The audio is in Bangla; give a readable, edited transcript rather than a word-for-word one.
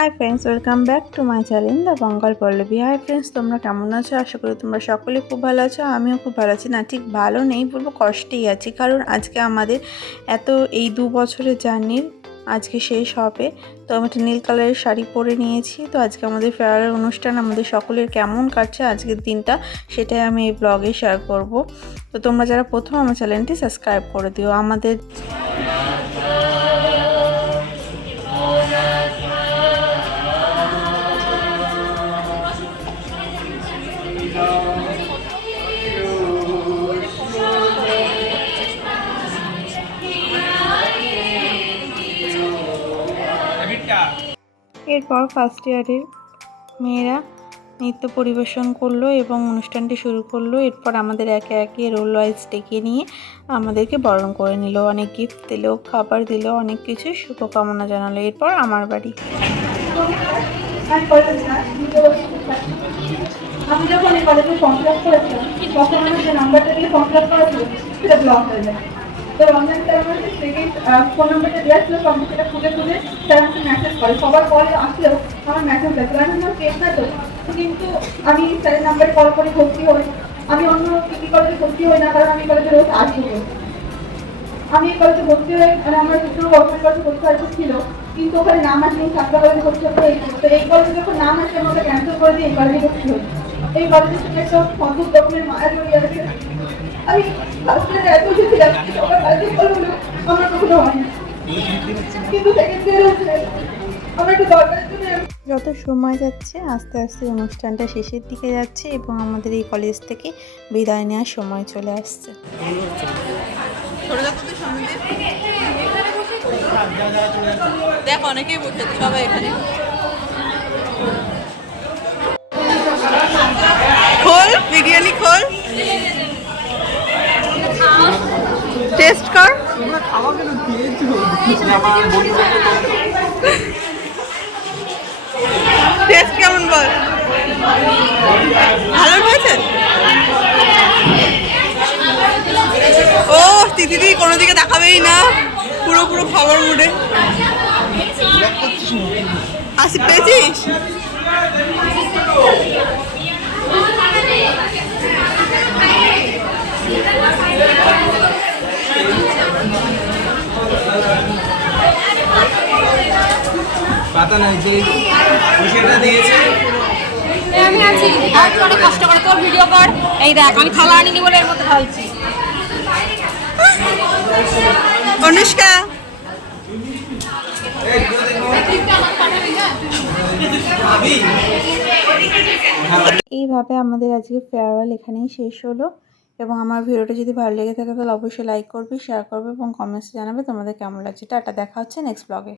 High friends, welcome back to my channel the Bengal Pallavi. Hi friends, তোমরা কেমন আছো? আশা করি তোমরা সকলে খুব ভালো আছো। আমিও খুব ভালো আছি, না ঠিক ভালো নেই, বলবো কষ্টেই আছি। কারণ আজকে আমাদের এই 2 বছরের জার্নির আজকে শেষ হবে। তো আমি একটা নীল কালারের শাড়ি পরে নিয়েছি। তো আজকে আমাদের ফেয়ারের অনুষ্ঠান, আমাদের সকলের কেমন কাটছে আজকের দিনটা, সেটাই আমি এই ব্লগে শেয়ার করব। তো তোমরা যারা প্রথম আমার চ্যানেলটি সাবস্ক্রাইব করে দিও। আমাদের এরপর ফার্স্ট ইয়ারের মেয়েরা নৃত্য পরিবেশন করলো এবং অনুষ্ঠানটি শুরু করলো। এরপর আমাদের একে একে রোল ওয়াইজ ডেকে নিয়ে আমাদেরকে বরণ করে নিল, অনেক গিফট দিল, খাবার দিল, অনেক কিছু শুভকামনা জানালো। এরপর আমার বাড়ি। আমি যখন এই কলেজে ফর্ম ফিল আপ করেছিলাম তখন আমার যে নাম্বারটা দিয়ে ফর্ম ফিল আপ করা ছিল সেটা ব্লক হয়ে যায়। তো অনলাইন স্যার আমার সেকেন্ড ফোন নাম্বারটা দেওয়া ছিল, তখন সেটা খুঁজে খুঁজে স্যার আমাকে মেসেজ করে। সবার কলে আসলেও আমার মেসেজ আসলো, আমি আমার কেস না তো, কিন্তু আমি স্যারের নাম্বারে কল করে ভর্তি হই। আমি অন্য ডিগ্রি কলেজে ভর্তি হই না, কারণ আমি কলেজে রোজ আসবো। আমি এই কলেজে ভর্তি হই, মানে আমার দুটো গভর্নমেন্ট কলেজে পরীক্ষা ছিল, কিন্তু ওখানে নাম আসেনি। ছাত্রা কলেজে ভর্তি হতে তো এই কলেজে যখন নাম আসে আমি ওটা ক্যান্সেল করে দিয়ে এই কলেজে ভর্তি হই। এই কলেজের সাথে একটা অদ্ভুত রকমের মায়া জড়িয়ে আছে। আমি ফার্স্ট ইয়ারে এত ছিলাম, সবার কাছে বলবো আমার কখনো হয়নি, কিন্তু সেকেন্ড ইয়ারে হচ্ছে আমার একটু দরকারের জন্য। যত সময় যাচ্ছে আস্তে আস্তে অনুষ্ঠানটা শেষের দিকে যাচ্ছে এবং আমাদের এই কলেজ থেকে বিদায় নেওয়ার সময় চলে আসছে। দেখ অনেকেই বসে, সবাই এখানে। খোল বিরিয়ানি, খোল, টেস্ট কর। টেস্ট কেমন বল? ভালো হয়েছে? ও তিথি কোনো দিকে দেখাবেই না, পুরো পুরো খাবার মুডে। আসি পেয়েছিস? পাতা নাই যে বিষয়টা দিয়েছে। আমি আছি, আর তুই অনেক কষ্ট করে তোর ভিডিও কর। এই দেখ আমি থালা আনিনি বলে এর মধ্যে ঢালছি। অনুষ্কা এইভাবে আমাদের আজকে ফেয়ারওয়েল এখানেই শেষ হলো। এবং আমার ভিডিওটা যদি ভালো লেগে থাকে তাহলে অবশ্যই লাইক করবে, শেয়ার করবে এবং কমেন্টসে জানাবে তোমাদের কেমন লাগছে। টাটা, দেখা হচ্ছে নেক্সট ব্লগে।